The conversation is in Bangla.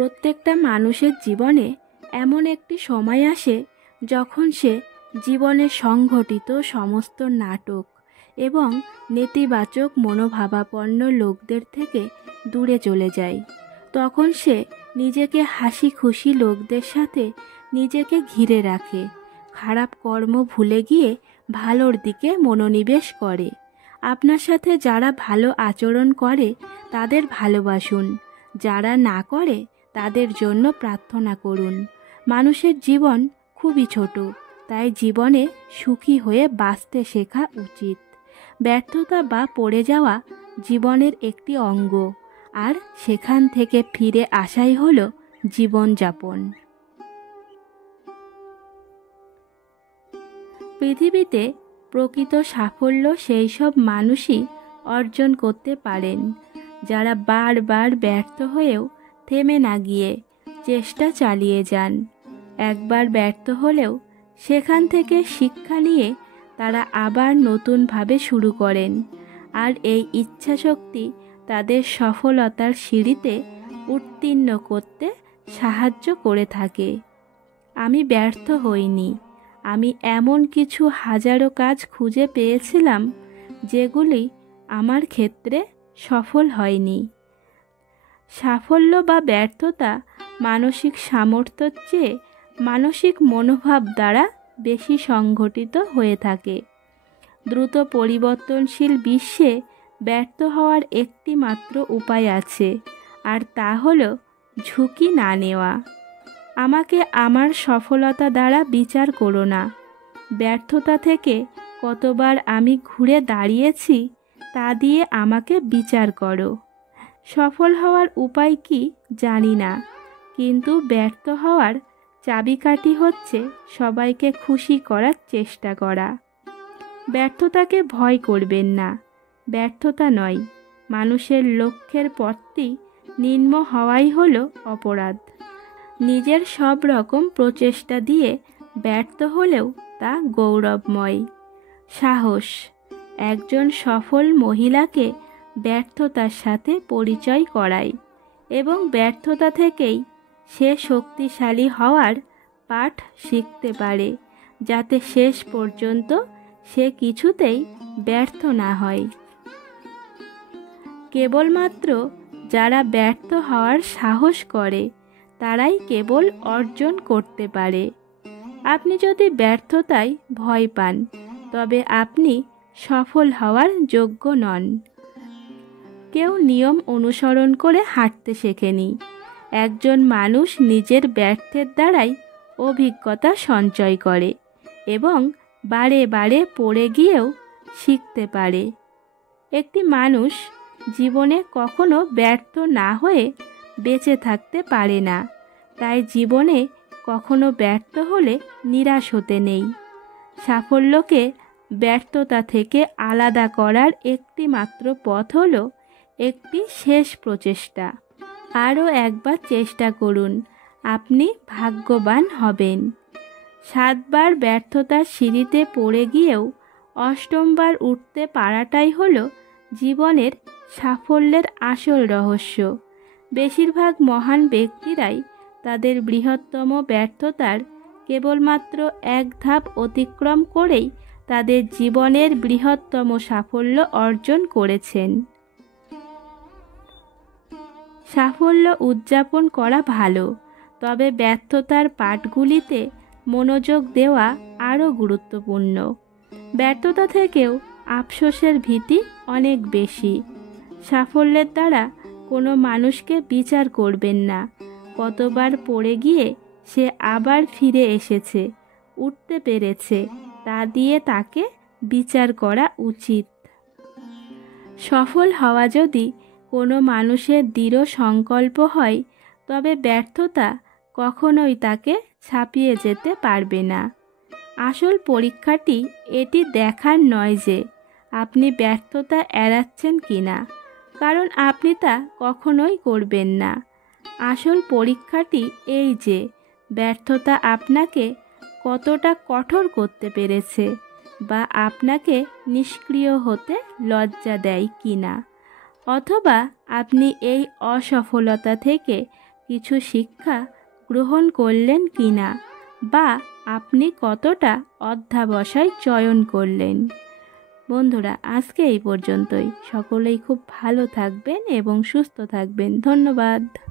প্রত্যেকটা মানুষের জীবনে এমন একটি সময় আসে যখন সে জীবনে সংঘটিত সমস্ত নাটক এবং নেতিবাচক মনোভাবাপন্ন লোকদের থেকে দূরে চলে যায়। তখন সে নিজেকে হাসি খুশি লোকদের সাথে নিজেকে ঘিরে রাখে, খারাপ কর্ম ভুলে গিয়ে ভালোর দিকে মনোনিবেশ করে। আপনার সাথে যারা ভালো আচরণ করে তাদের ভালোবাসুন, যারা না করে তাদের জন্য প্রার্থনা করুন। মানুষের জীবন খুবই ছোট, তাই জীবনে সুখী হয়ে বাঁচতে শেখা উচিত। ব্যর্থতা বা পড়ে যাওয়া জীবনের একটি অঙ্গ, আর সেখান থেকে ফিরে আসাই হলো জীবনযাপন। পৃথিবীতে প্রকৃত সাফল্য সেই সব মানুষই অর্জন করতে পারেন যারা বারবার ব্যর্থ হয়েও থেমে না গিয়ে চেষ্টা চালিয়ে যান। একবার ব্যর্থ হলেও সেখান থেকে শিক্ষা নিয়ে তারা আবার নতুনভাবে শুরু করেন, আর এই ইচ্ছাশক্তি তাদের সফলতার সিঁড়িতে উত্তীর্ণ করতে সাহায্য করে থাকে। আমি ব্যর্থ হইনি, আমি এমন কিছু হাজারো কাজ খুঁজে পেয়েছিলাম যেগুলি আমার ক্ষেত্রে সফল হয়নি। সাফল্য বা ব্যর্থতা মানসিক সামর্থ্যের চেয়ে মানসিক মনোভাব দ্বারা বেশি সংঘটিত হয়ে থাকে। দ্রুত পরিবর্তনশীল বিশ্বে ব্যর্থ হওয়ার একটি মাত্র উপায় আছে, আর তা হলো ঝুঁকি না নেওয়া। আমাকে আমার সফলতা দ্বারা বিচার করো না। ব্যর্থতা থেকে কতবার আমি ঘুরে দাঁড়িয়েছি তা দিয়ে আমাকে বিচার করো। সফল হওয়ার উপায় কি জানি না, কিন্তু ব্যর্থ হওয়ার চাবিকাঠি হচ্ছে সবাইকে খুশি করার চেষ্টা করা। ব্যর্থতাকে ভয় করবেন না, ব্যর্থতা নয়, মানুষের লক্ষ্যের পথটি নিম্ন হওয়াই হলো অপরাধ। নিজের সব রকম প্রচেষ্টা দিয়ে ব্যর্থ হলেও তা গৌরবময়। সাহস একজন সফল মহিলাকে ব্যর্থতার সাথে পরিচয় করায়, এবং ব্যর্থতা থেকেই সে শক্তিশালী হওয়ার পাঠ শিখতে পারে, যাতে শেষ পর্যন্ত সে কিছুতেই ব্যর্থ না হয়। কেবলমাত্র যারা ব্যর্থ হওয়ার সাহস করে তারাই কেবল অর্জন করতে পারে। আপনি যদি ব্যর্থতায় ভয় পান তবে আপনি সফল হওয়ার যোগ্য নন। কেউ নিয়ম অনুসরণ করে হাঁটতে শেখেনি। একজন মানুষ নিজের ব্যর্থের দ্বারাই অভিজ্ঞতা সঞ্চয় করে এবং বারে বারে পড়ে গিয়েও শিখতে পারে। একটি মানুষ জীবনে কখনো ব্যর্থ না হয়ে বেঁচে থাকতে পারে না, তাই জীবনে কখনো ব্যর্থ হলে নিরাশ হতে নেই। সাফল্যকে ব্যর্থতা থেকে আলাদা করার একটি মাত্র পথ হলো একটি শেষ প্রচেষ্টা। আরও একবার চেষ্টা করুন, আপনি ভাগ্যবান হবেন। 7 বার ব্যর্থতার সিঁড়িতে পড়ে গিয়েও 8বার উঠতে পারাটাই হলো জীবনের সাফল্যের আসল রহস্য। বেশিরভাগ মহান ব্যক্তিরাই তাদের বৃহত্তম ব্যর্থতার কেবলমাত্র এক ধাপ অতিক্রম করেই তাদের জীবনের বৃহত্তম সাফল্য অর্জন করেছেন। সাফল্য উদযাপন করা ভালো, তবে ব্যর্থতার পাঠগুলিতে মনোযোগ দেওয়া আরও গুরুত্বপূর্ণ। ব্যর্থতা থেকেও আফসোসের ভীতি অনেক বেশি। সাফল্যের দ্বারা কোনো মানুষকে বিচার করবেন না। কতবার পড়ে গিয়ে সে আবার ফিরে এসেছে, উঠতে পেরেছে, তা দিয়ে তাকে বিচার করা উচিত। সফল হওয়া যদি কোনো মানুষের দৃঢ় সংকল্প হয় তবে ব্যর্থতা কখনোই তাকে ছাপিয়ে যেতে পারবে না। আসল পরীক্ষাটি এটি দেখার নয় যে আপনি ব্যর্থতা এড়াচ্ছেন কিনা, কারণ আপনি তা কখনোই করবেন না। আসল পরীক্ষাটি এই যে ব্যর্থতা আপনাকে কতটা কঠোর করতে পেরেছে, বা আপনাকে নিষ্ক্রিয় হতে লজ্জা দেয় কিনা, অথবা আপনি এই অসফলতা থেকে কিছু শিক্ষা গ্রহণ করলেন কিনা, বা আপনি কতটা অধ্যবসায় চয়ন করলেন। বন্ধুরা, আজকে এই পর্যন্তই। সকলেই খুব ভালো থাকবেন এবং সুস্থ থাকবেন। ধন্যবাদ।